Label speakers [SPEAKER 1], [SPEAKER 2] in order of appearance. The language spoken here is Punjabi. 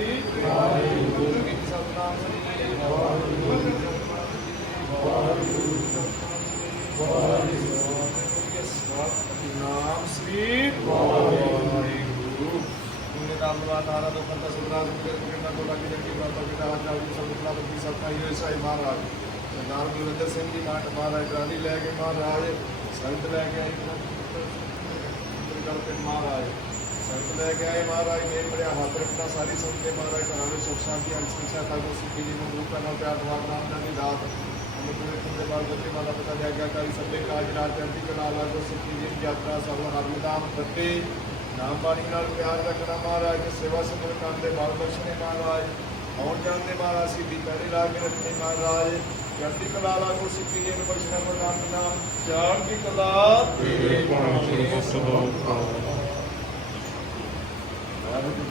[SPEAKER 1] ਸ੍ਰੀ ਵਾਹਿਗੁਰੂ ਜੀ ਸਤਨਾਮ ਸ੍ਰੀ ਵਾਹਿਗੁਰੂ ਨਾਮ ਸ੍ਰੀ ਵਾਹਿਗੁਰੂ ਉਹਨੇ ਰਾਮਵਾ ਨਾਰਾ ਤੋਂ ਕੰਤਾ ਸੁਧਰਾ ਦੇ ਕਿਰਨਾ ਤੋਂ ਲੱਗ ਜਾਂਦੀ ਬਾਬਾ ਜੀ ਦਾ ਹਾਲ ਜੀ ਸੰਤਲਾ ਬੱਤੀ ਸਤਾਈ ਹੋਏ ਸਾਈ ਮਹਾਰਾਜ ਸਰਦਾਰ ਗੁਰਵਿੰਦਰ ਸਿੰਘ ਜੀ ਮਾਟ ਮਹਾਰਾਜ ਟਰਾਲੀ ਲੈ ਕੇ ਮਹਾਰਾਜ ਸੰਤ ਲੈ ਕੇ ਆਏ ਗੱਲ ਤੇ ਮਹਾਰਾਜ ਸੰਤ ਲੈ ਕੇ ਆਏ ਮਹਾਰਾਜ ਨੇ, ਬੜਿਆ ਹੱਥ ਰੱਖਣਾ ਸਾਰੀ ਸੰਤ ਦੇ ਮਹਾਰਾਜ ਘਰਾਂ ਵਿੱਚ ਸੁਖ ਸ਼ਾਂਤੀ ਅੰਸ਼ ਸੰਸਾ ਤਾਕੋ ਸੁਖੀ ਜੀ ਨੂੰ ਰੂਪ ਨਾਲ ਪਿਆਰ ਦਵਾਰ ਨਾਮ ਨਾਲ ਦੀ ਦਾਤ ਅਮਰ ਪੂਰੇ ਬਾਲ ਬੱਚੇ ਮਾਤਾ ਪਿਤਾ ਦੇ ਆਗਿਆਕਾਰੀ ਸਭੇ ਕਾਜ ਰਾਜ ਚੰਦੀ ਕਲਾ ਲਾਗੋ ਸਿੱਖੀ ਜੀ ਦੀ ਯਾਤਰਾ, ਸਭ ਹਰਮਦਾਮ ਫਤੇ ਨਾਮ ਬਾਣੀ ਨਾਲ ਪਿਆਰ ਰੱਖਣਾ ਮਹਾਰਾਜ ਦੀ ਸੇਵਾ ਸਿਮਰਨ ਕਰਨ ਦੇ ਬਾਲ ਬਖਸ਼ਣੇ ਮਹਾਰਾਜ, ਆਉਣ ਜਾਣ ਦੇ ਮਹਾਰਾਜ ਸੀ ਦੀ ਪਹਿਰੇ ਲਾ ਕੇ ਰੱਖਣੇ ਮਹਾਰਾਜ ਚੜ੍ਹਦੀ ਕਲਾ ਲਾਗੋ ਸਿੱਖੀ ਜੀ ਨੂੰ ਬਖਸ਼ਣਾ ਪ੍ਰਦਾਨ ਨਾਮ ਚੜ੍ਹਦੀ ਕਲਾ, ਤੇਰੇ
[SPEAKER 2] ਪਾਣੀ ਸਦਾ